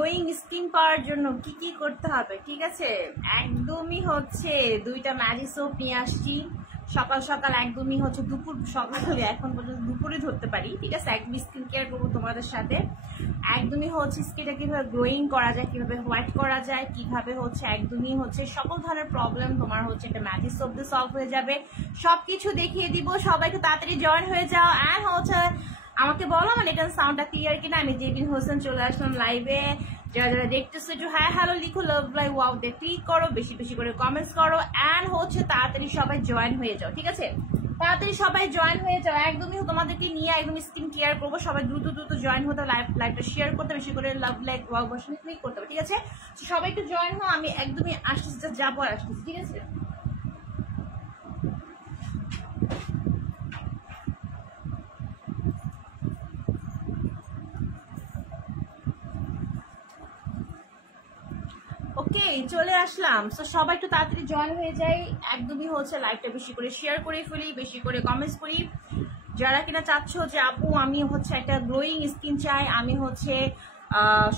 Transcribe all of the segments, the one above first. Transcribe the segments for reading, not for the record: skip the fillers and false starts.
Glowing skin পাওয়ার জন্য কি কি করতে হবে, ঠিক আছে? একদমই হচ্ছে দুইটা ম্যাজিক সোপ নিয়ে আসছি সকাল সকাল, একদমই হচ্ছে দুপুর সকালে, এখন পর্যন্ত দুপুরে ধরতে পারি, ঠিক আছে? একদম স্কিন কেয়ার করবো তোমাদের সাথে। একদমই হচ্ছে স্কিনটা কিভাবে গ্লোয়িং করা যায়, কিভাবে হোয়াইট করা যায়, কিভাবে হচ্ছে একদমই হচ্ছে সকল ধরনের প্রবলেম তোমার হচ্ছে একটা ম্যাজিক সোপ দিয়ে সলভ হয়ে যাবে, সবকিছু দেখিয়ে দিব। সবাইকে তাড়াতাড়ি জয়েন হয়ে যাও। অ্যান্ড হচ্ছে আমাকে বলো মানে এখানে সাউন্ডটা ক্লিয়ার কিনা। আমি জেবিন হোসেন চলে আসলাম লাইভে। যারা যারা দেখতেছো একটু হ্যাঁ হ্যালো লিখো, লাভ লাইভ ওয়াও দিয়ে ক্লিক করো, বেশি বেশি করে কমেন্টস করো, অ্যান্ড হচ্ছে তাড়াতাড়ি সবাই জয়েন হয়ে যাও, ঠিক আছে? তাড়াতাড়ি সবাই জয়েন হয়ে যাও। একদমই তোমাদেরকে নিয়ে একদম স্কিন কেয়ার করবো। সবাই দ্রুত দ্রুত জয়েন হতে, লাইভটা শেয়ার করতে, বেশি করে লাভ লাইক ওয়াও বসে ক্লিক করতে হবে, ঠিক আছে? সবাই একটু জয়েন হও। আমি একদমই আসতেছি, যাবো আর আসতেছি, ঠিক আছে? ওকে, চলে আসলাম। সো সবাই একটু তাড়াতাড়ি জয়েন হয়ে যাই। একদমই হচ্ছে লাইভটা বেশি করে শেয়ার করে ফেলি, বেশি করে কমেন্টস করি। যারা কিনা চাচ্ছ যে আপু আমি হচ্ছে একটা গ্লোয়িং স্কিন চাই, আমি হচ্ছে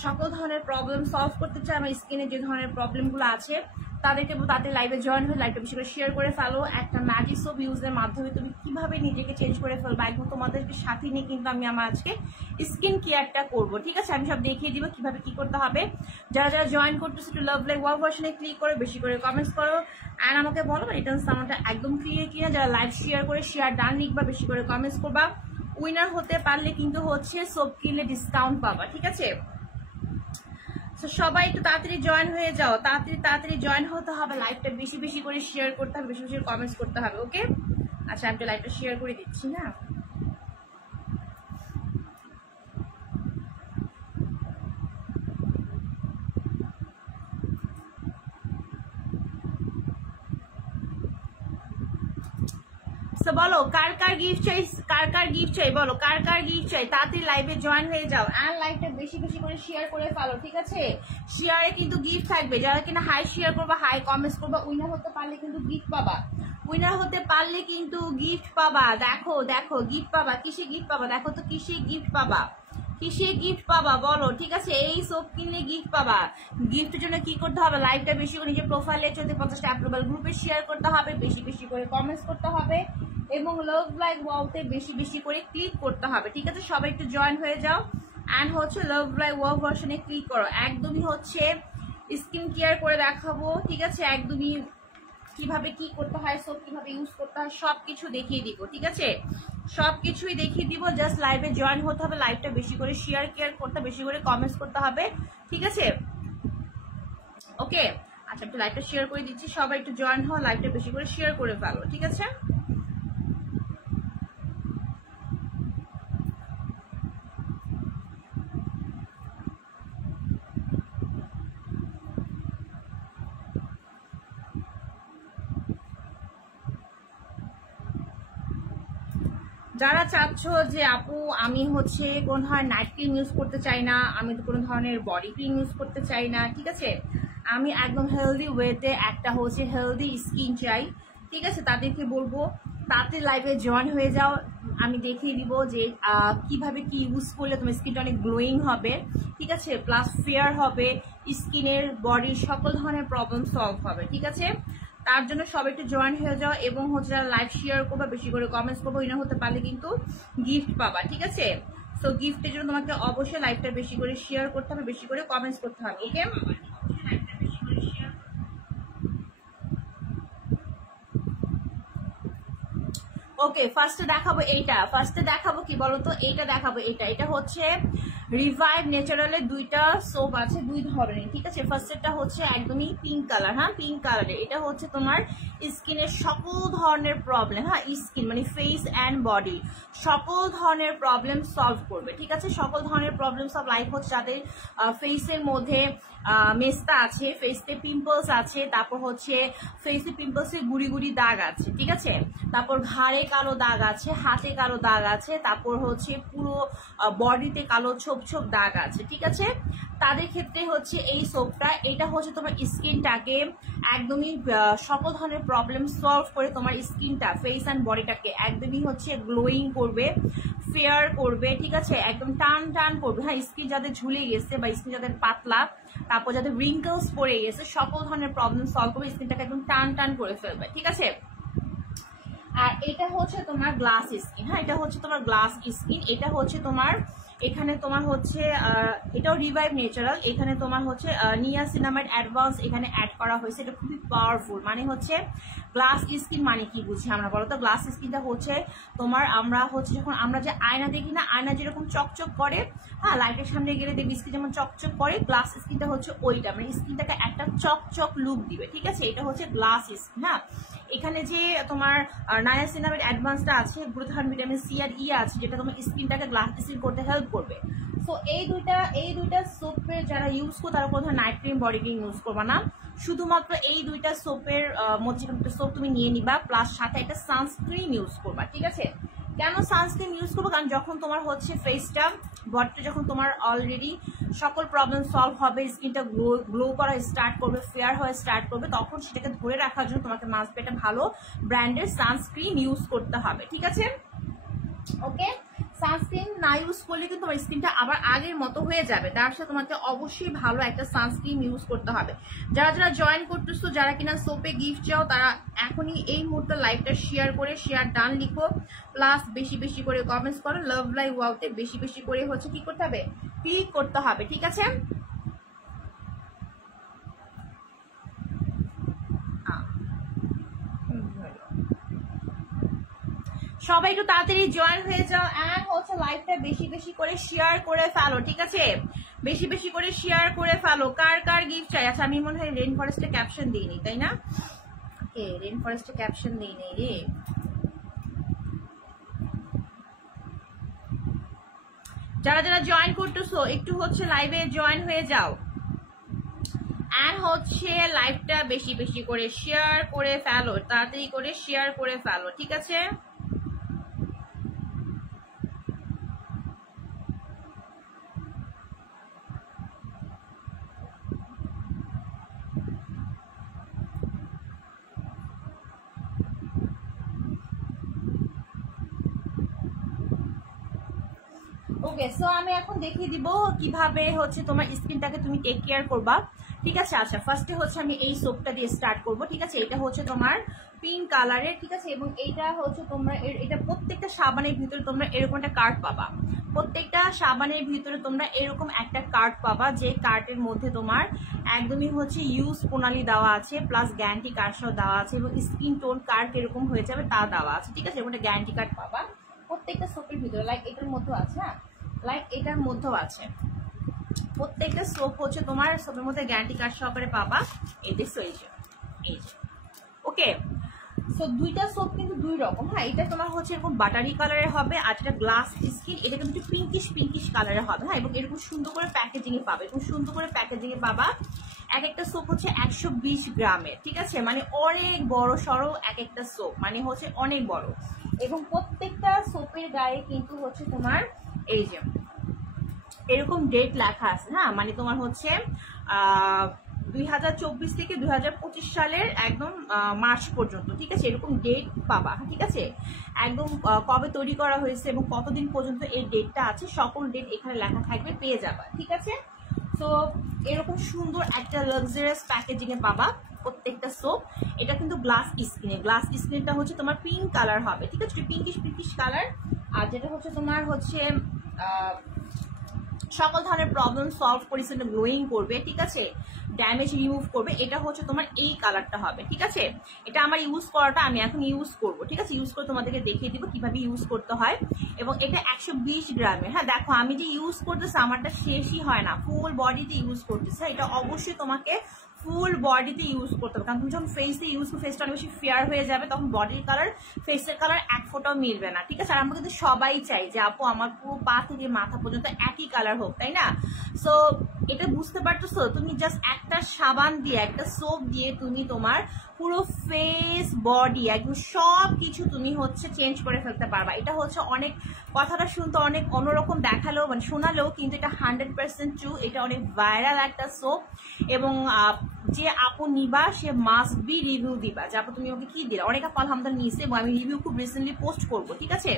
সকল ধরনের প্রবলেম সলভ করতে চাই, আমার স্কিনে যে ধরনের প্রবলেমগুলো আছে তাদেরকে তাদের লাইভে জয়েন হয়ে লাইভটা বেশি করে শেয়ার করে ফেলো। একটা ম্যাজিক সোপ ইউজের মাধ্যমে তুমি কিভাবে নিজেকে চেঞ্জ করে ফেলবা, একদম তোমাদেরকে সাথে নিয়ে কিন্তু আমি আমার আজকে স্কিন কেয়ারটা করবো, ঠিক আছে? আমি সব দেখিয়ে দিব কিভাবে কি করতে হবে। যারা যারা জয়েন করতেছে একটু লাভ লাইক ওয়াও ভার্সনে ক্লিক করে বেশি করে কমেন্টস করো, অ্যান্ড আমাকে বলো রিটার্ন সাউন্ডটা একদম ক্লিয়ার কিনা। যারা লাইভ শেয়ার করে শেয়ার ডান লিখবা, বেশি করে কমেন্টস করবা। উইনার হতে পারলে কিন্তু হচ্ছে সোপ কিনলে ডিসকাউন্ট পাবা, ঠিক আছে? সবাই একটু তাড়াতাড়ি জয়েন হয়ে যাও, তাড়াতাড়ি তাড়াতাড়ি জয়েন হতে হবে। লাইভটা বেশি বেশি করে শেয়ার করতে হবে, বেশি বেশি কমেন্টস করতে হবে, ওকে? আচ্ছা, আমি তো লাইভটা শেয়ার করে দিচ্ছি না। বলো কার কার গিফট চাই, কার কার গিফট চাই, বলো কার কার গিফট চাই। তাড়াতাড়ি লাইভে জয়েন হয়ে যাও, আর লাইভটা বেশি বেশি করে শেয়ার করে ফেলো, ঠিক আছে? শেয়ারে কিন্তু গিফট থাকবে। যারা কিনা হাই শেয়ার করবা, হাই কমেন্টস করবা, উইনার হতে পারলে কিন্তু গিফট পাবা। উইনার হতে পারলে কিন্তু গিফট পাবা। দেখো দেখো গিফট পাবা, কিসে গিফট পাবা, দেখো তো কিসে গিফট পাবা, কিসে গিফট পাবা বলো, ঠিক আছে? এই সোপ কিনলে গিফট পাবা। গিফটের জন্য কি করতে হবে, লাইভটা বেশি করে নিজের প্রোফাইলে 50টা অ্যাপ্রুভাল গ্রুপে শেয়ার করতে হবে, বেশি বেশি করে কমেন্টস করতে হবে, এবং লাভ লাইক ওয়াওতে বেশি বেশি করে ক্লিক করতে হবে, ঠিক আছে? সবাই একটু জয়েন হয়ে যাও, অ্যান্ড হচ্ছে লাভ লাইক ওয়াও ভার্সনে ক্লিক করো। একদমই হচ্ছে স্কিন কেয়ার করে দেখাবো, ঠিক আছে? একদমই কিভাবে কি করতে হয়, সোপ কিভাবে ইউজ করতে হয়, সবকিছু দেখিয়ে দিব, ঠিক আছে? সবকিছুই দেখিয়ে দিব। জাস্ট লাইভে জয়েন হতে হবে, লাইভটা বেশি করে শেয়ার কেয়ার করতে, বেশি করে কমেন্টস করতে হবে, ঠিক আছে? ওকে, আচ্ছা একটু লাইভটা শেয়ার করে দিচ্ছি। সবাই একটু জয়েন হও, লাইভটা বেশি করে শেয়ার করে ফেলো, ঠিক আছে? যারা চাচ্ছ যে আপু আমি হচ্ছে কোন ধরনের নাইট ক্রিম ইউজ করতে চাই না, আমি তো কোনো ধরনের বডি ক্রিম ইউজ করতে চাই না, ঠিক আছে? আমি একদম হেলদি ওয়েতে একটা হচ্ছে হেলদি স্কিন চাই, ঠিক আছে? তাদেরকে বলবো তাতে লাইভে জয়েন হয়ে যাও। আমি দেখিয়ে দিব যে কিভাবে কি ইউজ করলে তোমার স্কিনটা অনেক গ্লোয়িং হবে, ঠিক আছে? প্লাস ফেয়ার হবে, স্কিনের বডির সকল ধরনের প্রবলেম সলভ হবে, ঠিক আছে? তার জন্য সবাই একটু জয়েন হয়ে যাও, এবং হচ্ছে যারা লাইভ শেয়ার করবা, বেশি করে কমেন্টস করবো, উইনার হতে পারলে কিন্তু গিফট পাবা, ঠিক আছে? সো গিফটের জন্য তোমাকে অবশ্যই লাইভটা বেশি করে শেয়ার করতে হবে, বেশি করে কমেন্টস করতে হবে, ওকে? ওকে, ফার্স্টে দেখাবো এইটা, ফার্স্টে দেখাবো কি বলতো, এইটা দেখাবো। এটা হচ্ছে রিভাইভ ন্যাচারালের দুইটা সোপ আছে, দুই ধরনের, ঠিক আছে? ফার্স্টেরটা হচ্ছে একদমই পিঙ্ক কালার, হ্যাঁ পিঙ্ক কালারের। এটা হচ্ছে তোমার স্কিনের সকল ধরনের প্রবলেম, হ্যাঁ স্কিন মানে ফেস অ্যান্ড বডি সকল ধরনের প্রবলেম সলভ করবে, ঠিক আছে? সকল ধরনের প্রবলেম সলভ, লাইক হচ্ছে যাদের ফেসের মধ্যে মেস্তা আছে, ফেসে পিম্পলস আছে, তারপর হচ্ছে ফেসে পিম্পলসে গুড়ি গুড়ি দাগ আছে, ঠিক আছে? তারপর ঘাড়ে কালো দাগ আছে, হাতে কালো দাগ আছে, তারপর হচ্ছে পুরো বডিতে কালো ছোপ ছোপ দাগ আছে, ঠিক আছে? তাদের ক্ষেত্রে হচ্ছে এই সোপটা, এটা হচ্ছে তোমার স্কিনটাকে একদমই সকল ধরনের প্রবলেম সলভ করে তোমার স্কিনটা, ফেস অ্যান্ড বডিটাকে একদমই হচ্ছে গ্লোয়িং করবে, ফেয়ার করবে, ঠিক আছে, একদম টান টান করবে। হ্যাঁ, স্কিন যাদের ঝুলে গেছে বা স্কিন যাদের পাতলা, তারপর যাদের রিঙ্কলস পড়ে গেছে, সকল ধরনের প্রবলেম সলভ করবে, স্কিনটাকে একদম টান টান করে ফেলবে, ঠিক আছে। আর এটা হচ্ছে তোমার গ্লাস স্কিন। হ্যাঁ, এটা হচ্ছে তোমার গ্লাস স্কিন। এটা হচ্ছে তোমার এখানে তোমার হচ্ছে এটাও রিভাইভ ন্যাচারাল, এখানে তোমার হচ্ছে নিয়াসিনামাইড অ্যাডভান্স এখানে অ্যাড করা হয়েছে। এটা খুবই পাওয়ারফুল। মানে হচ্ছে গ্লাস স্কিন মানে কি বুঝি আমরা বলো তো? গ্লাস স্কিনটা হচ্ছে তোমার, আমরা হচ্ছে যখন আমরা যে আয়না দেখি না, আয়না যেরকম চকচক করে, হ্যাঁ, লাইটের সামনে গেলে দেখবি স্কিন যেমন চকচক করে, গ্লাস স্কিনটা হচ্ছে ওইটা, মানে স্কিনটাকে একটা চকচক লুক দিবে, ঠিক আছে। এটা হচ্ছে গ্লাস স্কিন। হ্যাঁ, এখানে যে তোমার নায়াসিনামাইড অ্যাডভান্সটা আছে, গ্লুটাথায়ন, ভিটামিন সি আর ই আছে, যেটা তোমার স্কিনটাকে গ্লাস স্কিন করতে হেল্প করবে। সো এই দুইটা সোপের যারা ইউজ করো তারা কোনো night cream body cream use করবা না, শুধুমাত্র এই দুইটা সোপের মধ্যে একটা সোপ তুমি নিয়ে নিবা, প্লাস সাথে একটা সানস্ক্রিন ইউজ করবা, ঠিক আছে। কেন সানস্ক্রিন ইউজ করবো? কারণ যখন তোমার হচ্ছে ফেসটা, বডিটা যখন তোমার অলরেডি সকল প্রবলেম সলভ হবে, স্কিনটা গ্লো করা স্টার্ট করবে, ফেয়ার হয়ে স্টার্ট করবে, তখন সেটাকে ধরে রাখার জন্য তোমাকে মাস্ট একটা ভালো ব্র্যান্ডের সানস্ক্রিন ইউজ করতে হবে, ঠিক আছে। ওকে, সানস্ক্রিন না ইউজ করলে কিন্তু তোমার স্কিনটা আবার আগের মতো হয়ে যাবে। তার সাথে তোমাকে অবশ্যই ভালো একটা সানস্ক্রিন ইউজ করতে হবে। যারা যারা জয়েন করতেছো, যারা কিনা সোপে গিফট চাও, তারা এখনই এই মুহূর্তে লাইভটা শেয়ার করে শেয়ার ডান লিখো, প্লাস বেশি বেশি করে কমেন্টস করো। লাভ লাইভ ওয়াওতে বেশি বেশি করে হচ্ছে কি করতে হবে? ক্লিক করতে হবে, ঠিক আছে। সবাই একটু তাড়াতাড়ি জয়েন হয়ে যাও, এন্ড হচ্ছে লাইভটা বেশি বেশি করে শেয়ার করে ফেলো, ঠিক আছে। বেশি বেশি করে শেয়ার করে ফেলো। কার কার গিফট চাই? আচ্ছা, আমি মনে হয় রেন ফরেস্টে ক্যাপশন দিইনি, তাই না? রেন ফরেস্টে ক্যাপশন দিইনি রে। যারা যারা জয়েন করতেছো একটু হচ্ছে লাইভে জয়েন হয়ে যাও, এন্ড হচ্ছে লাইভটা বেশি বেশি করে শেয়ার করে ফেলো, তাড়াতাড়ি করে শেয়ার করে ফেলো, ঠিক আছে। ওকে, সো আমি এখন দেখিয়ে দিব কিভাবে হচ্ছে তোমার স্কিনটাকে তুমি টেক কেয়ার করবা, ঠিক আছে। আচ্ছা, ফার্স্টে হচ্ছে আমি এই সোপটা দিয়ে স্টার্ট করব, ঠিক আছে। এটা হচ্ছে তোমার পিঙ্ক কালারের, ঠিক আছে, এবং এইটা হচ্ছে তোমরা এটা প্রত্যেকটা সাবানের ভিতরে তোমরা এরকম একটা কার্ড পাবা। প্রত্যেকটা সাবানের ভিতরে তোমরা এরকম একটা কার্ড পাবা, যে কার্ডের মধ্যে তোমার একদমই হচ্ছে ইউজ প্রণালী দেওয়া আছে, প্লাস গ্যারান্টি কার্ড সহ দেওয়া আছে, এবং স্কিন টোন কার্ড এরকম হয়ে যাবে তা দেওয়া আছে, ঠিক আছে। এবং একটা গ্যারান্টি কার্ড পাবা প্রত্যেকটা সোপের ভিতরে, লাইক এটার মধ্যেও আছে, হ্যাঁ, লাইক এটার মধ্যেও আছে। প্রত্যেকটা সোপ হচ্ছে তোমার সোপের মধ্যে গ্যারান্টি কার্ড সহকারে পাবা। এই দেখছো, এই যে ওকে। সো দুইটা সোপ কিন্তু দুই রকম। হ্যাঁ, এটা তোমার হচ্ছে এরকম বাটারি কালারের হবে, আর এটা গ্লাস স্কিন, এটা কিন্তু পিঙ্কিশ পিঙ্কিশ কালারের হবে। হ্যাঁ, এবং এরকম সুন্দর করে প্যাকেজিং এ পাবে, এরকম সুন্দর করে প্যাকেজিং এ পাবা। এক একটা সোপ হচ্ছে 120 গ্রামের, ঠিক আছে, মানে অনেক বড় সড়ো এক একটা সোপ, মানে হচ্ছে অনেক বড়। এবং প্রত্যেকটা সোপের গায়ে কিন্তু হচ্ছে তোমার এই যে এরকম ডেট লেখা আছে। হ্যাঁ, মানে তোমার হচ্ছে 2024 থেকে 2025 সালের একদম মার্চ পর্যন্ত, ঠিক আছে, এরকম ডেট পাবা, ঠিক আছে। একদম কবে তৈরি করা হয়েছে এবং কতদিন পর্যন্ত এই ডেটটা আছে, সকল ডেট এখানে লেখা থাকবে, পেয়ে যাবা, ঠিক আছে। সো এরকম সুন্দর একটা লাক্সারিয়াস প্যাকেজিং এ পাবা প্রত্যেকটা সোপ। এটা কিন্তু গ্লাস স্কিনে, গ্লাস স্কিনটা হচ্ছে তোমার পিঙ্ক কালার হবে, ঠিক আছে, পিঙ্কিশ পিঙ্কিশ কালার। আর যেটা হচ্ছে তোমার হচ্ছে সকল ধরনের প্রবলেম সলভ করে সেটা গ্লোয়িং করবে, ঠিক আছে, ড্যামেজ রিমুভ করবে। এটা হচ্ছে তোমার এই কালারটা হবে, ঠিক আছে। এটা আমার ইউজ করাটা আমি এখন ইউজ করব, ঠিক আছে। ইউজ করে তোমাদেরকে দেখিয়ে দিব কিভাবে ইউজ করতে হয়। এবং এটা 120 গ্রামের। হ্যাঁ, দেখো আমি যে ইউজ করতেছি আমারটা শেষই হয় না, ফুল বডিতে ইউজ করতেছে। এটা অবশ্যই তোমাকে ফুল বডিতে ইউজ করতে হবে, কারণ তুমি যখন ফেসে ইউজ করো ফেসটা অনেক বেশি ফেয়ার হয়ে যাবে, তখন বডির কালার ফেসের কালার এক ফোঁটাও মিলবে না, ঠিক আছে। আর আমরা কিন্তু সবাই চাই যে আপু আমার পুরো পা থেকে মাথা পর্যন্ত একই কালার হোক, তাই না? সো এটা বুঝতে পারতেছো, তুমি জাস্ট একটা সাবান দিয়ে একটা সোপ দিয়ে তুমি তোমার পুরো ফেস বডি একদম সব কিছু তুমি হচ্ছে চেঞ্জ করে ফেলতে পারবা। এটা হচ্ছে অনেক, কথাটা শুনতে অনেক অন্যরকম দেখালেও মানে শোনালেও কিন্তু এটা 100% ট্রু। এটা অনেক ভাইরাল একটা সোপ, এবং যে আপু নিবা সে মাস্ট বি রিভিউ দিবা যে আপু তুমি ওকে কি দিলা। অনেক আপু আলহামদুলিল্লাহ নিয়েছে এবং আমি রিভিউ খুব রিসেন্টলি পোস্ট করবো, ঠিক আছে।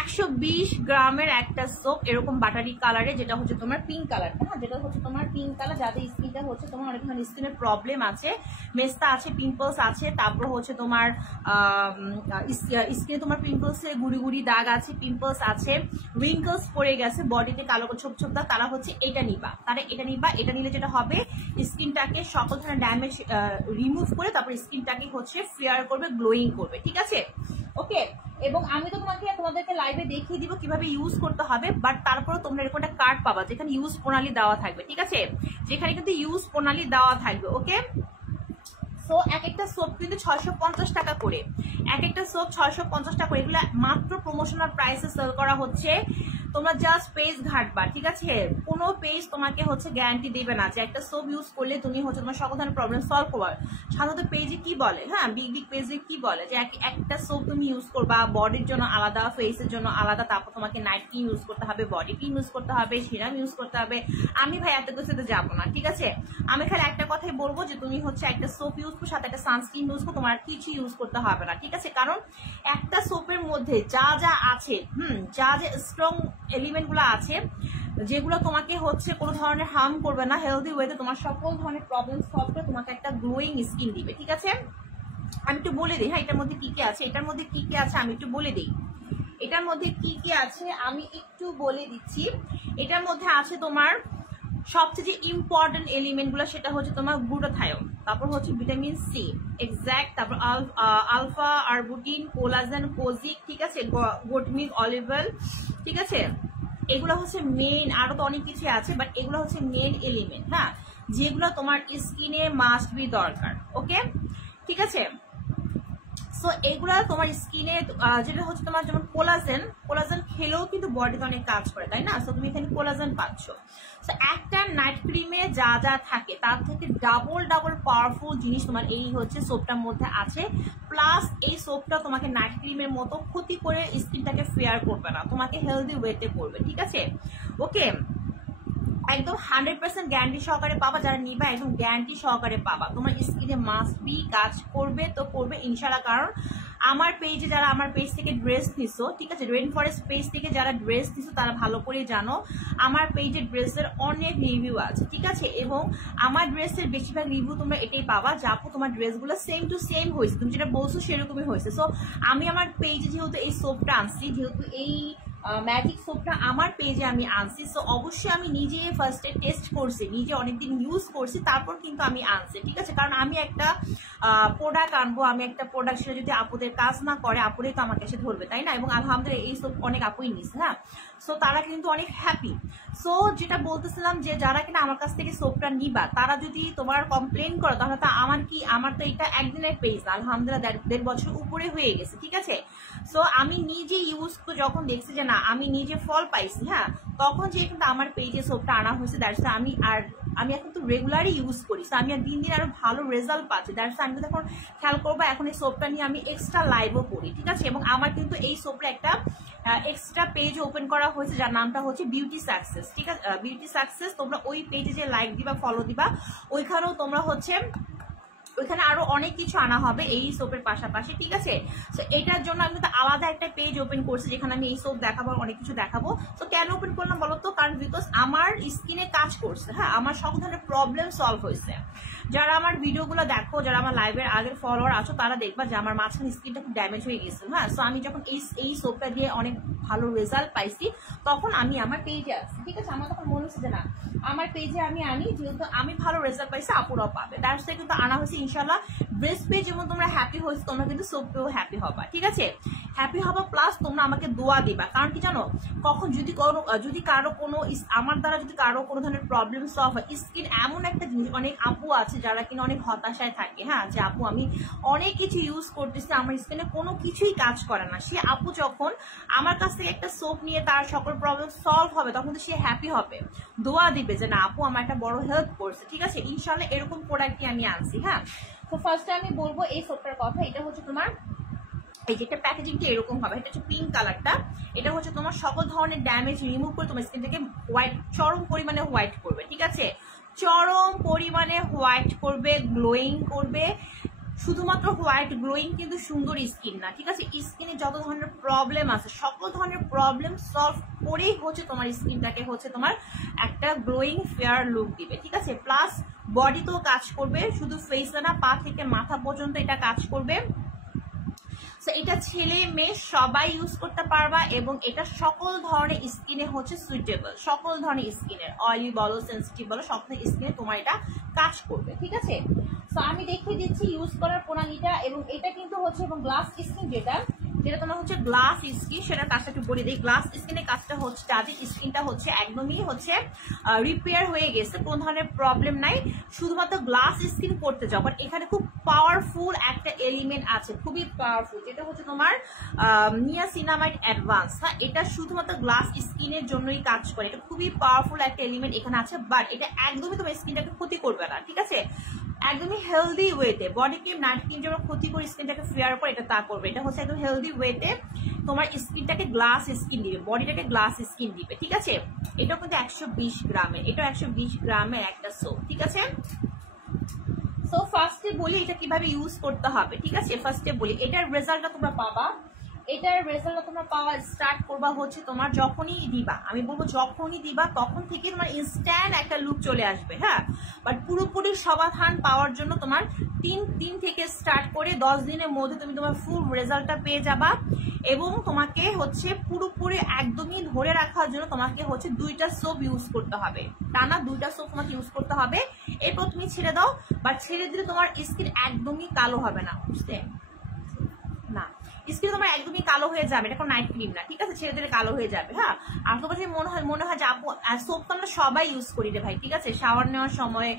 120 গ্রামের একটা সোপ এরকম বাটারি কালারে, যেটা হচ্ছে তোমার পিঙ্ক কালার, হ্যাঁ যেটা হচ্ছে তোমার পিঙ্ক কালার, যাদের স্কিনটা হচ্ছে তোমার অনেক ধরনের স্কিনের প্রবলেম আছে, মেস্তা আছে, পিম্পলস আছে, তারপর হচ্ছে তোমার স্কিনে তোমার পিম্পলসের গুড়ি গুড়ি দাগ আছে, পিম্পলস আছে, রিঙ্কলস পড়ে গেছে, বডিতে কালো ছোপ ছোপ দাগ, তারা হচ্ছে এটা নিবা। এটা নিলে যেটা হবে স্কিনটাকে সকল ধরনের ড্যামেজ রিমুভ করে তারপর স্কিনটাকে হচ্ছে ফেয়ার করবে, গ্লোয়িং করবে, ঠিক আছে। ওকে, এবং আমি তো তোমাদেরকে লাইভে দেখিয়ে দিব কিভাবে ইউজ করতে হবে, বাট তারপরে তোমরা এরকম একটা কার্ড পাবা যেখানে ইউজ প্রণালী দেওয়া থাকবে, ঠিক আছে, যেখানে কিন্তু ইউজ প্রণালী দেওয়া থাকবে। ওকে, সো এক একটা সোপ কিন্তু 650 টাকা করে, এক একটা সোপ 650 টাকা করে, এগুলো মাত্র প্রমোশনাল প্রাইসে সেল করা হচ্ছে। তোমরা জাস্ট পেজ ঘাটবা, ঠিক আছে, কোনো পেজ তোমাকে হচ্ছে গ্যারান্টি দেবে না যে একটা সোপ ইউজ করলে তুমি হচ্ছে তোমার সকল ধরনের প্রবলেম সলভ করবে। সাধারণত পেজে কি বলে, হ্যাঁ বিগ পেজে কি বলে যে একটা সোপ তুমি ইউজ করবা বডির জন্য আলাদা, ফেসের জন্য আলাদা, তারপর তোমাকে নাইট ক্রিম ইউজ করতে হবে, বডি ক্রিম ইউজ করতে হবে, সিরাম ইউজ করতে হবে। আমি ভাই এত কিছুতে যাবো না, ঠিক আছে। আমি খালি একটা কথাই বলবো যে তুমি হচ্ছে একটা সোপ ইউজ করো, সাথে একটা সানস্ক্রিন ইউজ করো, তোমার কিছু ইউজ করতে হবে না, ঠিক আছে। কারণ একটা সোপের মধ্যে যা যা আছে, যা যা স্ট্রং এলিমেন্ট গুলো আছে, যেগুলো তোমাকে হচ্ছে কোনো ধরনের হার্ম করবে না, হেলদি ওয়েতে তোমার সকল ধরনের প্রবলেম সলভ করে তোমাকে একটা গ্লোয়িং স্কিন দিবে, ঠিক আছে। আমি একটু বলে দিই, হ্যাঁ এটার মধ্যে কি কি আছে, এটার মধ্যে কি কি আছে আমি একটু বলে দিই। এটার মধ্যে কি কি আছে আমি একটু বলে দিচ্ছি। এটার মধ্যে আছে তোমার সবচেয়ে যে ইম্পর্টেন্ট এলিমেন্ট গুলো, সেটা হচ্ছে তোমার গ্লুটাথায়োন, তারপর হচ্ছে ভিটামিন সি, এক্সাক্ট, তারপর আলফা আরবুটিন, কোলাজেন, কোজিক, ঠিক আছে, গোট মিল্ক, অলিভ অয়েল, ঠিক আছে। এগুলো হচ্ছে মেইন, আরো তো অনেক কিছু আছে, বাট এগুলো হচ্ছে মেইন এলিমেন্ট, হ্যাঁ যেগুলো তোমার স্কিনে মাস্ট বি দরকার। ওকে, ঠিক আছে। সো এগুলা তোমার স্কিনে যেটা হচ্ছে তোমার যেমন কোলাজেন খেলেও কিন্তু বডিতে অনেক কাজ করে, তাই না। সো তুমি এখানে কোলাজেন পাচ্ছ। সো একটা নাইট ক্রিমে যা যা থাকে তার থেকে ডাবল পাওয়ারফুল জিনিস তোমার এই হচ্ছে সোপটার মধ্যে আছে। প্লাস এই সোপটা তোমাকে নাইট ক্রিমের মতো ক্ষতি করে স্কিনটাকে ফেয়ার করবে না, তোমাকে হেলদি ওয়েতে করবে, ঠিক আছে। ওকে, একদম 100% গ্যারান্টি সহকারে পাবা, যারা নিবা একদম গ্যারান্টি সহকারে পাবা। তোমার স্কিনে মাস্ট বি কাজ করবে তো করবে ইনশাআল্লাহ। কারণ আমার পেজে যারা আমার পেজ থেকে ড্রেস নিছো, ঠিক আছে, রেইন ফরেস্ট পেজ থেকে যারা ড্রেস নিছো তারা ভালো করে জানো আমার পেজে ড্রেসের অনেক রিভিউ আছে, ঠিক আছে। এবং আমার ড্রেসের বেশিরভাগ রিভিউ তোমরা এটাই পাবা যে আপু তোমার ড্রেসগুলো সেম টু সেম হয়েছে, তুমি যেটা বলছো সেরকমই হয়েছে। সো আমি আমার পেজে যেহেতু এই সোপটা আনছি, যেহেতু এই ম্যাজিক সোপটা আমার পেজে আমি আনছি, সো অবশ্যই আমি নিজে ফার্স্টে টেস্ট করছি, নিজে অনেকদিন ইউজ করছি, তারপর কিন্তু আমি আনছি, ঠিক আছে। কারণ আমি একটা প্রোডাক্ট আনবো, আমি একটা প্রোডাক্ট সেটা যদি আপুদের কাজ না করে আপুরাই তো আমাকে এসে ধরবে, তাই না। এবং আলহামদুলিল্লাহ এই সোপ অনেক আপুই নিচ্ছে, হ্যাঁ। সো তারা কিন্তু অনেক হ্যাপি। সো যেটা বলতেছিলাম যে যারা কিনা আমার কাছ থেকে সোপটা নিবা, তারা যদি তোমার কমপ্লেন করো তাহলে তো আমার তো এটা একদিনের পেজ না, আলহামদুলিল্লাহ 1.5 বছর উপরে হয়ে গেছে, ঠিক আছে। সো আমি নিজে ইউজ করে যখন দেখছি যে না আমি নিজে ফল পাইছি, হ্যাঁ, তখন যে কিন্তু আমার পেজে সোপটা আনা হয়েছে, দ্যাটস আমি এখন তো রেগুলারই ইউজ করি, সো আমি আর দিন দিন আরো ভালো রেজাল্ট পাচ্ছি, দ্যাটস আমি তো এখন খেয়াল করবো এখন এই সোপটা নিয়ে আমি এক্সট্রা লাইভও করি, ঠিক আছে। এবং আমার কিন্তু এই সোপটা একটা এক্সট্রা পেজ ওপেন করা হয়েছে যার নামটা হচ্ছে বিউটি সাকসেস, ঠিক আছে। বিউটি সাকসেস, তোমরা ওই পেজে যে লাইক দিবা, ফলো দিবা, ওইখানেও তোমরা হচ্ছে ওইখানে আরো অনেক কিছু আনা হবে এই সোপের পাশাপাশি, ঠিক আছে। তো এটার জন্য আমি কিন্তু আলাদা একটা পেজ ওপেন করছি যেখানে আমি এই সোপ দেখাবো, অনেক কিছু দেখাবো। তো কেন ওপেন করলাম বলতো, কারণ বিকজ আমার স্কিনে কাজ করছে, হ্যাঁ, আমার সব ধরনের প্রবলেম সলভ হয়েছে। যারা আমার ভিডিওগুলো দেখো, যারা আমার লাইভের আগের ফলোয়ার আছো, তারা দেখবা যে আমার মাঝখানে স্কিনটা খুব ড্যামেজ হয়ে গেছে, হ্যাঁ। সো আমি যখন এই সোপটা দিয়ে অনেক ভালো রেজাল্ট পাইছি, তখন আমি আমার পেজে আসছি, ঠিক আছে। আমার তখন মনে হচ্ছে যে না আমার পেজে আমি আনি, যেহেতু আমি ভালো রেজাল্ট পাইছি আপুরাও পাবে, তার সাথে কিন্তু আনা হয়েছে ইনশাল্লাহ। ড্রেস পেয়ে যেমন তোমরা হ্যাপি হয়েছে, তোমরা কিন্তু সোপ পেয়েও হ্যাপি হবা, ঠিক আছে। হ্যাপি হবা প্লাস তোমরা আমাকে দোয়া দিবা। কারণ কি জানো, কখন যদি কারো কোনো আমার দ্বারা যদি কারো কোনো ধরনের প্রবলেম সলভ হয়, স্কিন এমন একটা জিনিস, অনেক আপু আছে যারা কিনা অনেক হতাশায় থাকে, হ্যাঁ, যে আপু আমি অনেক কিছু ইউজ করতেছি, আমার স্কিনে কোনো কিছুই কাজ করে না। সে আপু যখন আমার কাছ থেকে একটা সোপ নিয়ে তার সকল প্রবলেম সলভ হবে, তখন তো সে হ্যাপি হবে, দোয়া দিবে যে না আপু আমার একটা বড় হেল্প করছে। ঠিক আছে, ইনশাল্লাহ এরকম প্রোডাক্টই আমি আনছি। হ্যাঁ, তো ফার্স্টে আমি বলবো এই সোপটার কথা। এটা হচ্ছে তোমার এই যে একটা প্যাকেজিংটা এরকম হবে, এটা হচ্ছে পিঙ্ক কালারটা। এটা হচ্ছে তোমার সকল ধরনের ড্যামেজ রিমুভ করে তোমার স্কিনটাকে হোয়াইট, চরম পরিমাণে হোয়াইট করবে। ঠিক আছে, চরম পরিমাণে হোয়াইট করবে, গ্লোয়িং করবে। শুধুমাত্র হোয়াইট গ্লোয়িং কিন্তু সুন্দর স্কিন না, ঠিক আছে, স্কিনে যত ধরনের প্রবলেম আছে সকল ধরনের প্রবলেম সলভ করেই হচ্ছে তোমার স্কিনটাকে হচ্ছে তোমার একটা গ্লোয়িং ফেয়ার লুক দিবে। ঠিক আছে, প্লাস বডিতেও কাজ করবে, শুধু ফেসে না, পা থেকে মাথা পর্যন্ত এটা কাজ করবে। এটা ছেলে মেয়ে সবাই ইউজ করতে পারবা এবং এটা সকল ধরনের স্কিনে হচ্ছে সুইটেবল, সকল ধরনের স্কিনের, অয়েলি বলো, সেন্সিটিভ বলো, সব স্কিনে তোমার এটা কাজ করবে। ঠিক আছে, তো আমি দেখিয়ে দিচ্ছি ইউজ করার প্রণালীটা। এবং এটা কিন্তু হচ্ছে এবং গ্লাস স্কিন যেটা তোমার হচ্ছে গ্লাস স্কিন, সেটা কাজটা একটু বলে দিই। গ্লাস স্কিনের কাজটা হচ্ছে যাদের স্কিনটা হচ্ছে একদমই হচ্ছে রিপেয়ার হয়ে গেছে, কোন ধরনের প্রবলেম নাই, শুধুমাত্র গ্লাস স্কিন করতে যাও, বাট এখানে খুব পাওয়ারফুল একটা এলিমেন্ট আছে, খুবই পাওয়ারফুল, যেটা হচ্ছে তোমার নিয়াসিনামাইড অ্যাডভান্স। হ্যাঁ, এটা শুধুমাত্র গ্লাস স্কিনের জন্যই কাজ করে, এটা খুবই পাওয়ারফুল একটা এলিমেন্ট এখানে আছে, বাট এটা একদমই তোমার স্কিনটাকে ক্ষতি করবে না। ঠিক আছে, একদমই হেলদি ওয়েতে, বডি ক্রিম নাইট ক্রিম যেমন ক্ষতি করে স্কিনটাকে ফেয়ার করে, এটা তা করবে। এটা হচ্ছে একদম হেলদি ওয়েতে তোমার স্কিনটাকে গ্লাস স্কিন দিবে, বডিটাকে গ্লাস স্কিন দিবে। ঠিক আছে, এটাও কিন্তু 120 গ্রামের, এটা 120 গ্রামের একটা সোপ। ঠিক আছে, সো ফার্স্টে বলি এটা কিভাবে ইউজ করতে হবে। ঠিক আছে, ফার্স্টে বলি এটার রেজাল্টটা তোমরা পাবা, এটার রেজাল্টটা তোমরা পাওয়া স্টার্ট করবা হচ্ছে তোমার যখনই দিবা, আমি বলবো যখনই দিবা তখন থেকে তোমার ইনস্ট্যান্ট একটা লুক চলে আসবে। হ্যাঁ, বাট পুরোপুরি সমাধান পাওয়ার জন্য তোমার 3 দিন থেকে স্টার্ট করে 10 দিনের মধ্যে তুমি তোমার ফুল রেজাল্টটা পেয়ে যাবা। এবং তোমাকে হচ্ছে পুরোপুরি একদমই ধরে রাখার জন্য তোমাকে হচ্ছে 2টা সোপ ইউজ করতে হবে, টানা 2টা সোপ তোমাকে ইউজ করতে হবে। এরপর তুমি ছেড়ে দাও, বাট ছেড়ে দিলে তোমার স্কিন একদমই কালো হবে না, বুঝতে না, স্কিন তোমার একদমই কালো হয়ে যাবে, এটা কোনো নাইট ক্রিম না। ঠিক আছে, ছেড়ে দিলে কালো হয়ে যাবে। হ্যাঁ, আর তোমার কাছে মনে হয় যে আপু সোপ তো আমরা সবাই ইউজ করি রে ভাই। ঠিক আছে, শাওয়ার নেওয়ার সময়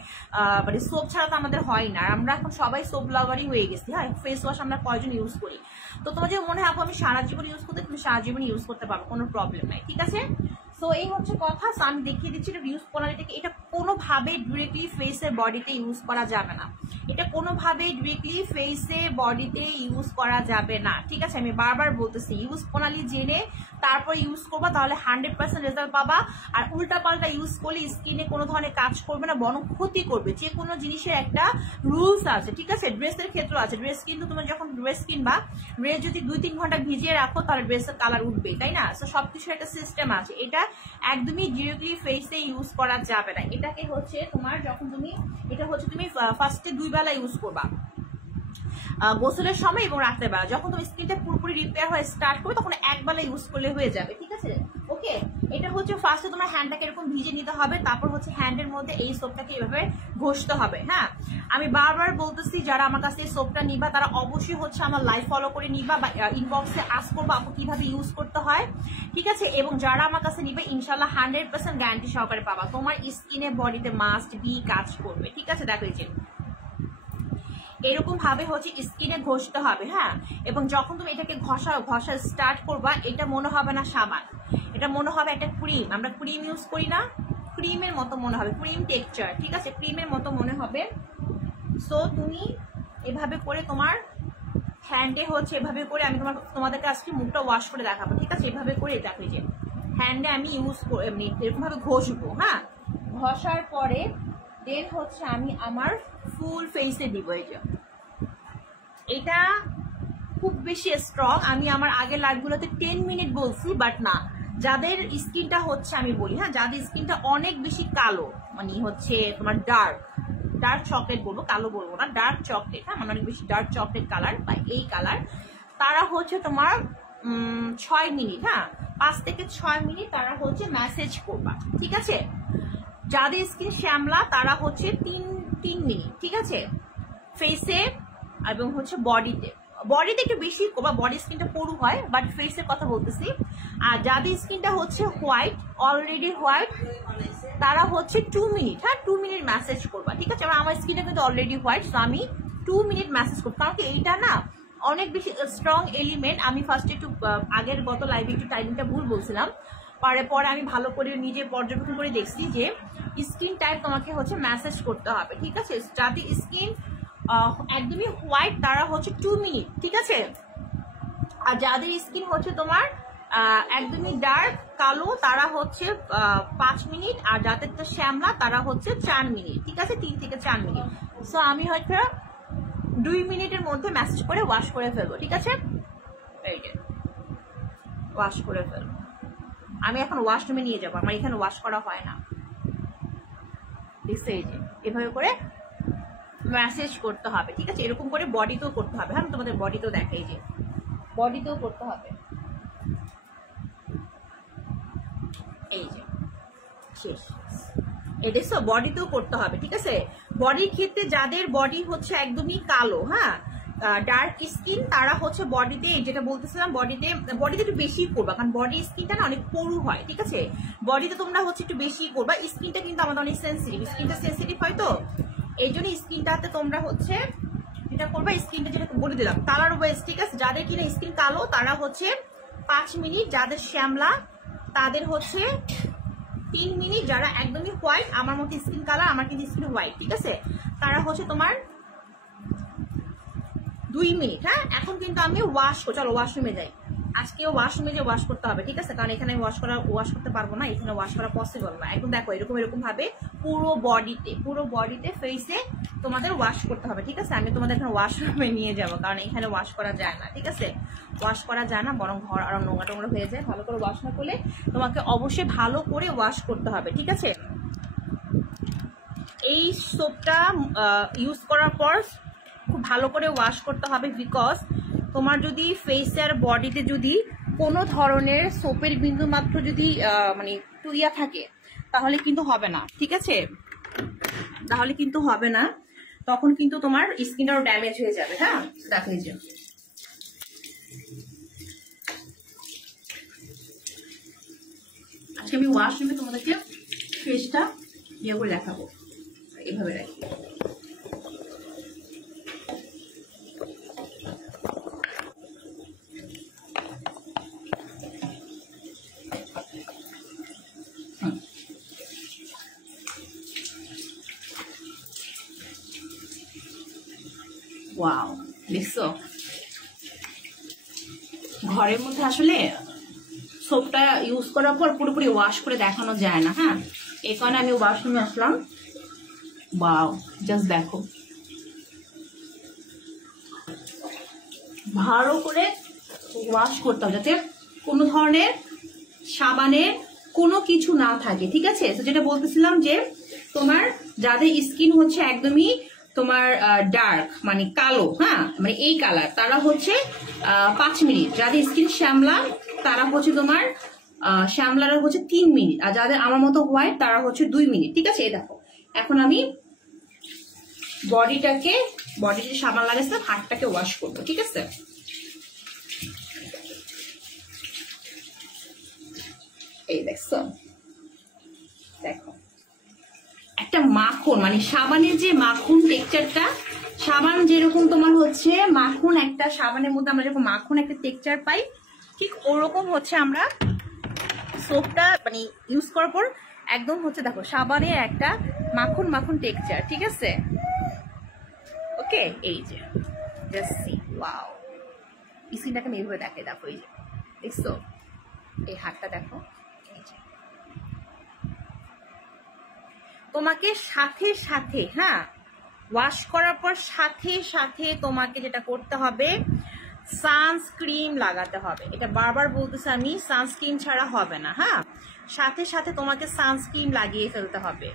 মানে সোপ ছাড়া তো আমাদের হয় না, আমরা এখন সবাই সোপ লাভারই হয়ে গেছি। হ্যাঁ, ফেস ওয়াশ আমরা কয়জন ইউজ করি, তো তোমার যে মনে হয় আপু আমি সারা জীবন ইউজ করতে, তুমি সারা জীবন ইউজ করতে পারবো, কোনো প্রবলেম নাই। ঠিক আছে, সো এই হচ্ছে কথা। আমি দেখিয়ে দিচ্ছি এটা ইউজ প্রণালীটাকে। এটা কোনোভাবে ডিরেক্টলি ফেসে বডিতে ইউজ করা যাবে না, এটা কোনোভাবেই ডিরেক্টলি ফেসে বডিতে ইউজ করা যাবে না। ঠিক আছে, আমি বারবার বলতেছি ইউজ প্রণালী জেনে তারপর ইউজ করবা, তাহলে 100% রেজাল্ট পাবা। আর উল্টাপাল্টা ইউজ করলে স্কিনে কোনো ধরনের কাজ করবে না, বরং ক্ষতি করবে। যে কোনো জিনিসের একটা রুলস আছে। ঠিক আছে, ড্রেসের ক্ষেত্রে আছে, ড্রেস কিন্তু তোমার যখন ড্রেস কিনবা, ড্রেস যদি 2-3 ঘন্টা ভিজিয়ে রাখো তাহলে ড্রেসের কালার উঠবে, তাই না? তো সবকিছুর একটা সিস্টেম আছে, এটা একদমই ডিরেক্টলি ফেসে ইউজ করা যাবে না। এটাকে হচ্ছে তোমার যখন তুমি এটা হচ্ছে তুমি ফার্স্টে 2 বেলা ইউজ করবা, গোসলের সময় এবং রাতের বেলা। যখন তুমি স্কিনটা পুরোপুরি রিপেয়ার হয়ে স্টার্ট করবে তখন 1 বেলা ইউজ করলে হয়ে যাবে। ঠিক আছে, ওকে। এটা হচ্ছে ফার্স্টে তোমার হ্যান্ডটাকে এরকম ভিজে নিতে হবে, তারপর হচ্ছে হ্যান্ডের মধ্যে এই সোপটাকে এভাবে ঘষতে হবে। হ্যাঁ, আমি বারবার বলতেছি যারা আমার কাছে এই সোপটা নিবা তারা অবশ্যই হচ্ছে আমার লাইভ ফলো করে নিবা বা ইনবক্সে আস্ক করবা আপু কিভাবে ইউজ করতে হয়। ঠিক আছে, এবং যারা আমার কাছে নিবে ইনশাল্লাহ 100% গ্যারান্টি সহকারে পাবা, তোমার স্কিনে বডিতে মাস্ট বি কাজ করবে। ঠিক আছে, দেখো এই যে এরকম ভাবে হচ্ছে স্কিনে ঘষতে হবে। হ্যাঁ, এবং যখন তুমি এটাকে ঘষা স্টার্ট করবা, এটা মনে হবে না সাবান, এটা মনে হবে একটা ক্রিম। আমরা ক্রিম ইউজ করি না, ক্রিমের মতো মনে হবে, ক্রিম টেক্সচার। ঠিক আছে, ক্রিমের মতো মনে হবে। সো তুমি এভাবে করে তোমার হ্যান্ডে হচ্ছে এভাবে করে, আমি তোমাদেরকে আজকে মুখটা ওয়াশ করে দেখাবো। ঠিক আছে, এভাবে করে দেখো যে হ্যান্ডে আমি ইউজ করে এমনি এরকম ভাবে ঘষবো। হ্যাঁ, ঘষার পরে দেন হচ্ছে আমি আমার ফুল ফেসে দিব। এই যে এটা খুব বেশি স্ট্রং, আমি আমার আগের লাইভগুলোতে 10 মিনিট বলছি, বাট না, যাদের স্কিনটা হচ্ছে আমি বলি, হ্যাঁ, যাদের স্কিনটা অনেক বেশি কালো, মানে হচ্ছে তোমার ডার্ক চকলেট বলবো, কালো বলবো না, ডার্ক চকলেট। হ্যাঁ, মানে অনেক বেশি ডার্ক চকলেট কালার বা এই কালার, তারা হচ্ছে তোমার 6 মিনিট, হ্যাঁ 5 থেকে 6 মিনিট তারা হচ্ছে ম্যাসেজ করবা। ঠিক আছে, যাদের স্কিন শ্যামলা তারা হচ্ছে 3 মিনিট। ঠিক আছে, ফেসে এবং হচ্ছে বডিতে বডিতে একটু বেশি বা বডি স্কিনটা পুরু হয়, বাট ফেসের কথা বলতেছি। আর যাদের স্কিনটা হচ্ছে হোয়াইট, অলরেডি হোয়াইট, তারা হচ্ছে 2 মিনিট, হ্যাঁ 2 মিনিট ম্যাসেজ করবা, ঠিক আছে। আমার স্কিনটা কিন্তু অলরেডি হোয়াইট, তো আমি 2 মিনিট ম্যাসেজ করবো, কারণ কি এইটা না অনেক বেশি স্ট্রং এলিমেন্ট। আমি ফার্স্টে একটু আগের গত লাইভে একটু টাইমিংটা ভুল বলছিলাম, পরে আমি ভালো করে নিজে পর্যবেক্ষণ করে দেখছি যে স্কিন টাইপ তোমাকে হচ্ছে ম্যাসেজ করতে হবে, ঠিক আছে। যাদের স্কিন একদমই হোয়াইট তারা হচ্ছে 2 মিনিট, ঠিক আছে। আর যাদের স্কিন হচ্ছে তোমার একদমই ডার্ক কালো তারা হচ্ছে 5 মিনিট, আর যাদের তো শ্যামলা তারা হচ্ছে 4 মিনিট, ঠিক আছে, 3 থেকে 4 মিনিট। সো আমি হয়তো 2 মিনিটের মধ্যে ম্যাসেজ করে ওয়াশ করে ফেলবো, ঠিক আছে। এই যে ওয়াশ করে ফেলবো, আমি এখন ওয়াশরুমে নিয়ে যাবো, আমার এখানে ওয়াশ করা হয় না, এই যে এভাবে করে ম্যাসেজ করতে হবে, ঠিক আছে। এরকম করে বডিতেও করতে হবে, হ্যাঁ তোমাদের বডিতেও দেখাই, যে বডিতেও করতে হবে, এই যে শেষ। এই দেখছো বডিতেও করতে হবে, ঠিক আছে। বডির ক্ষেত্রে যাদের বডি হচ্ছে একদমই কালো, হ্যাঁ ডার্ক স্কিন, তারা হচ্ছে বডিতে যেটা বলতেছিলাম বডিতে একটু বেশি করবা, কারণ বডি স্কিনটা না অনেক পুরু হয়, ঠিক আছে। বডিতে তোমরা হচ্ছে একটু বেশি করবা, স্কিনটা কিন্তু আমাদের অনেক সেন্সিটিভ, স্কিনটা সেন্সিটিভ হয়, তো এই জন্য স্কিনটাতে তোমরা হচ্ছে যেটা করবা, স্কিনটা যেটা বলে দিলাম কালার ওয়াইজ, ঠিক আছে। যাদের কিনা স্কিন কালো তারা হচ্ছে 5 মিনিট, যাদের শ্যামলা তাদের হচ্ছে 3 মিনিট, যারা একদমই হোয়াইট আমার মতো স্কিন কালার, আমার কিন্তু স্কিন হোয়াইট, ঠিক আছে, তারা হচ্ছে তোমার 2 মিনিট। হ্যাঁ এখন কিন্তু আমি ওয়াশ করব, চলো ওয়াশরুমে যাই, আজকে ওয়াশরুমে যে ওয়াশ করতে হবে, ঠিক আছে, কারণ এখানে ওয়াশ করতে পারবো না, এখানে ওয়াশ করা পসিবল না। এখন দেখো এরকম ভাবে পুরো বডিতে ফেসে তোমাদের ওয়াশ করতে হবে, ঠিক আছে। আমি তোমাদের এখানে ওয়াশরুমে নিয়ে যাবো, কারণ এখানে ওয়াশ করা যায় না, ঠিক আছে, ওয়াশ করা যায় না, বরং ঘর আরো নোংরা টোংরা হয়ে যায়। ভালো করে ওয়াশ না করলে তোমাকে অবশ্যই ভালো করে ওয়াশ করতে হবে, ঠিক আছে। এই সোপটা ইউজ করার পর খুব ভালো করে ওয়াশ করতে হবে, বিকজ তোমার যদি ফেস আর বডিতে যদি কোনো ধরনের সোপের বিন্দু মাত্র যদি মানে টুইয়া থাকে তাহলে কিন্তু হবে না, ঠিক আছে, তাহলে কিন্তু হবে না, তখন কিন্তু তোমার স্কিনটাও ড্যামেজ হয়ে যাবে। হ্যাঁ দেখো এই যে আজকে আমি ওয়াশরুমে তোমাদেরকে ফেসটা ইয়ে করে দেখাবো, এভাবে রাখি। ওয়াও দেখছো, ঘরের মধ্যে আসলে সোপটা ইউজ করার পর পুরোপুরি ওয়াশ করে দেখানো যায় না, হ্যাঁ এই কারণে আমি ওয়াশরুমে আসলাম। ওয়াও জাস্ট দেখো, ভালো করে ওয়াশ করতে হবে যাতে কোনো ধরনের সাবানের কোনো কিছু না থাকে, ঠিক আছে। তো যেটা বলতেছিলাম যে তোমার যাদের স্কিন হচ্ছে একদমই তোমার ডার্ক মানে কালো, হ্যাঁ মানে এই কালার, তারা হচ্ছে 5 মিনিট, যাদের স্কিন শ্যামলা তারা হচ্ছে তোমার শ্যামলারা হচ্ছে 3 মিনিট, আর যাদের আমার মতো হোয়াইট তারা হচ্ছে 2 মিনিট, ঠিক আছে। এই দেখো এখন আমি বডিতে সাবান লাগাইছে হাতটাকে ওয়াশ করবো, ঠিক আছে। এই দেখছো, দেখো একটা মাখন মানে সাবানের যে মাখন টেক্সচারটা, সাবান যেরকম তোমার হচ্ছে মাখন, একটা সাবানের মধ্যে আমরা যেরকম মাখন একটা টেক্সচার পাই, ঠিক ওরকম হচ্ছে আমরা সোপটা মানে ইউজ করার পর একদম হচ্ছে দেখো সাবানের একটা মাখন টেক্সচার, ঠিক আছে। ওকে এই যে জাস্ট সি, ওয়াও স্কিনটাকে আমি এইভাবে দেখে, দেখো এই যে দেখছো, এই হাতটা দেখো, তোমাকে সাথে সাথে হ্যাঁ ওয়াশ করার পর সাথে তোমাকে যেটা করতে হবে সানস্ক্রিন লাগাতে হবে। এটা বারবার বলতেছি আমি, সানস্ক্রিন ছাড়া হবে না, হ্যাঁ সাথে তোমাকে সানস্ক্রিন লাগিয়ে ফেলতে হবে,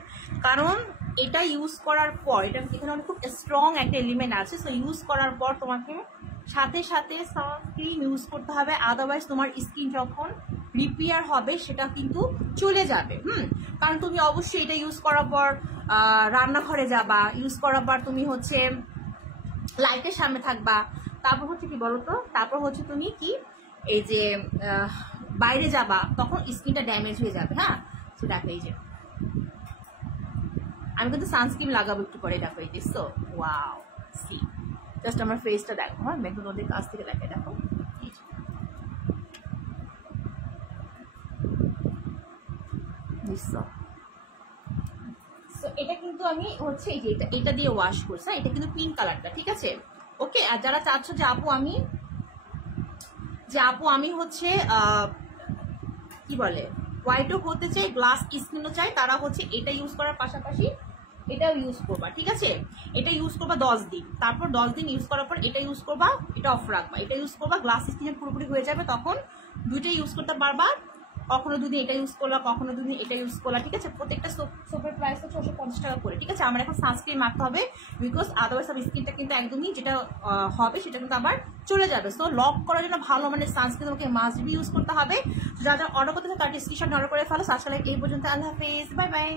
কারণ এটা ইউজ করার পর এটা এখানে খুব স্ট্রং একটা এলিমেন্ট আছে, সো ইউজ করার পর তোমাকে সাথে সানস্ক্রিন ইউজ করতে হবে, আদারওয়াইজ তোমার স্কিন যখন রিপেয়ার হবে সেটা কিন্তু চলে যাবে। কারণ তুমি অবশ্যই এটা ইউজ করার পর রান্নাঘরে যাবা, ইউজ করার পর তুমি হচ্ছে লাইটের সামনে থাকবা, তারপর হচ্ছে কি বলো তো, তারপর হচ্ছে তুমি কি এই যে বাইরে যাবা তখন স্কিনটা ড্যামেজ হয়ে যাবে। হ্যাঁ, তো দেখো এই যে আমি কিন্তু সানস্ক্রিন লাগাবো একটু পরে, দেখো এই দেখছো, ওয়াও সি, জাস্ট আমার ফেসটা দেখো। হ্যাঁ, মেঘ নদীর কাছ থেকে দেখে দেখো, বুঝছো? এটা কিন্তু আমি হচ্ছে এই যে এটা দিয়ে ওয়াশ করছি। এটা কিন্তু পিঙ্ক কালারটা, ঠিক আছে? ওকে। আর যারা চাচ্ছ যে আপু আমি হচ্ছে কি বলে হোয়াইটও হতে চাই, গ্লাস স্কিনও চাই, তারা হচ্ছে এটা ইউজ করার পাশাপাশি এটাও ইউজ করবা, ঠিক আছে? এটা ইউজ করবা 10 দিন, তারপর 10 দিন ইউজ করার পর এটা ইউজ করবা, এটা অফ রাখবা। এটা ইউজ করবা, গ্লাস স্কিনে পুরোপুরি হয়ে যাবে, তখন দুইটাই ইউজ করতে পারবা। কখনো দুদিন এটা ইউজ করলা, কখনো দুদিন এটা ইউজ করলা, ঠিক আছে? প্রত্যেকটা সোপের প্রাইস হচ্ছে 650 টাকা করে, ঠিক আছে? আমার এখন সানস্ক্রিন মাখতে হবে, বিকজ আদারওয়াইজ আমার স্কিনটা কিন্তু একদমই যেটা হবে সেটা কিন্তু আবার চলে যাবে। সো লক করার জন্য ভালো মানে সানস্ক্রিন তোমাকে মাস্ট বি ইউজ করতে হবে। যারা অর্ডার করতে চায় তার স্ক্রিনশট অর্ডার করে ফেলো। আজকাল এই পর্যন্ত, আল্লাহ হাফেজ, বাই বাই।